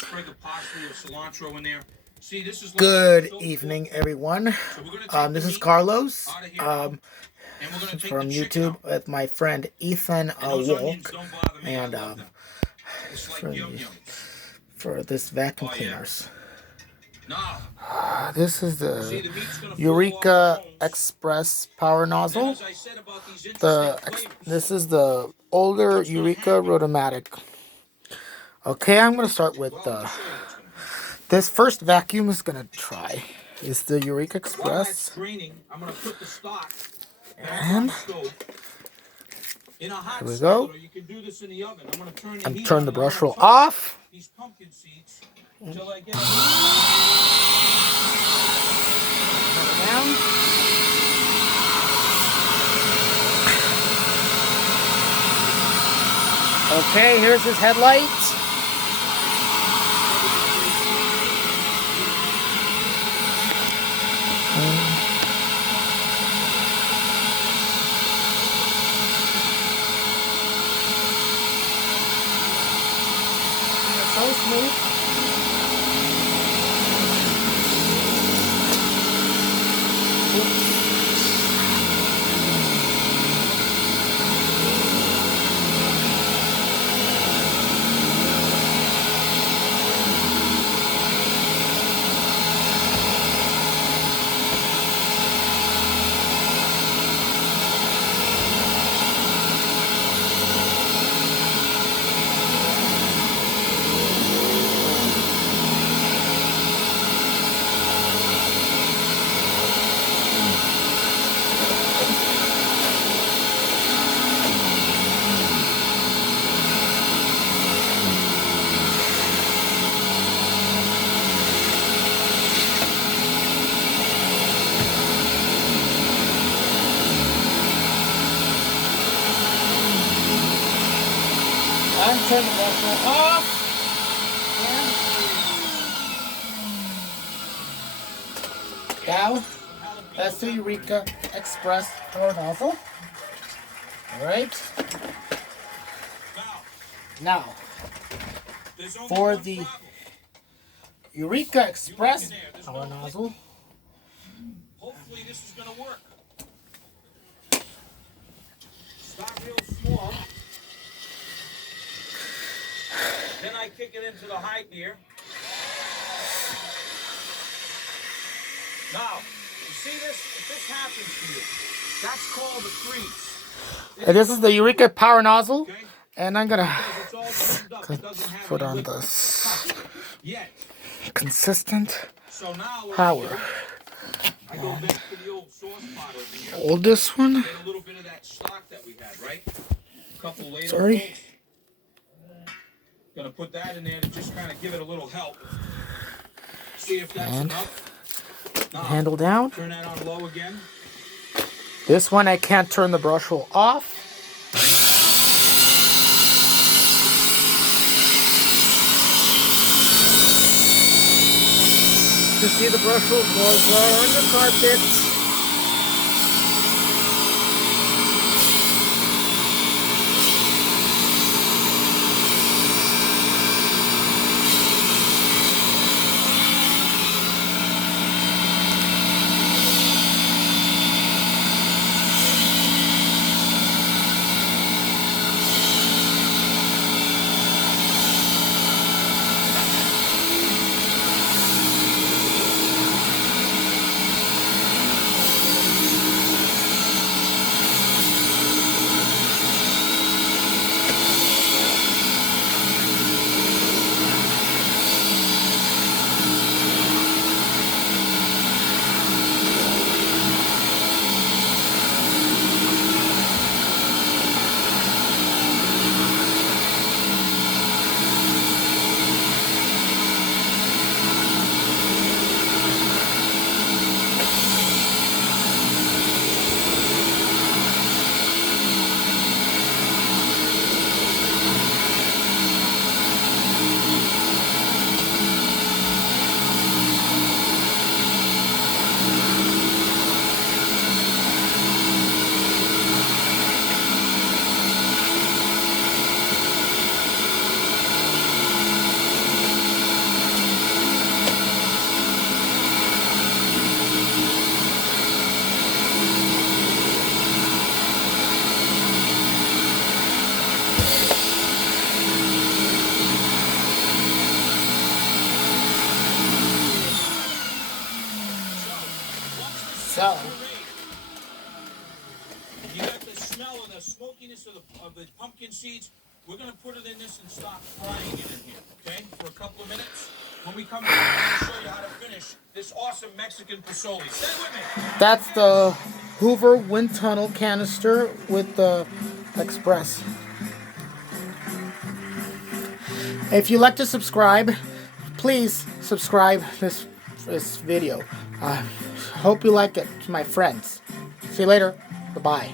sprig of parsley or cilantro in there. See, this is like Good evening, everyone. This is Carlos from YouTube with my friend Ethan Wolk, and for this vacuum cleaners. This is the Eureka Express power nozzle. This is the older Eureka Rotomatic. Okay, I'm going to start with this first vacuum is going to try. Is the Eureka Express. And here we go. And turn the brush roll off. Down. Okay, here's his headlights. So smooth. And turn the brush roll off. Now, that's the Eureka Express power nozzle. Alright. Now, for the Eureka Express power nozzle. Hopefully this is going to work. Start real small. Then I kick it into the high gear. Now, you see this? If this happens to you, that's called a freeze. And this is the Eureka power nozzle. Okay. And I'm going to put on this consistent power. I go back to the old sauce pot over here. Hold this one. Get a little bit of that stock that we had, right? A couple ladles. Sorry. Gonna put that in there to just kind of give it a little help. See if that's enough. Now, handle down. Turn that on low again. This one I can't turn the brush roll off. You see the brush roll goes low on the carpet. so. You got the smell of the smokiness of the pumpkin seeds. We're going to put it in this and start frying it in here, okay, for a couple of minutes. When we come back, I'm going to show you how to finish this awesome Mexican pozole. Stay with me. That's the Hoover Windtunnel canister with the Express. If you like to subscribe, please subscribe this video. Hope you like it, my friends. See you later. Goodbye.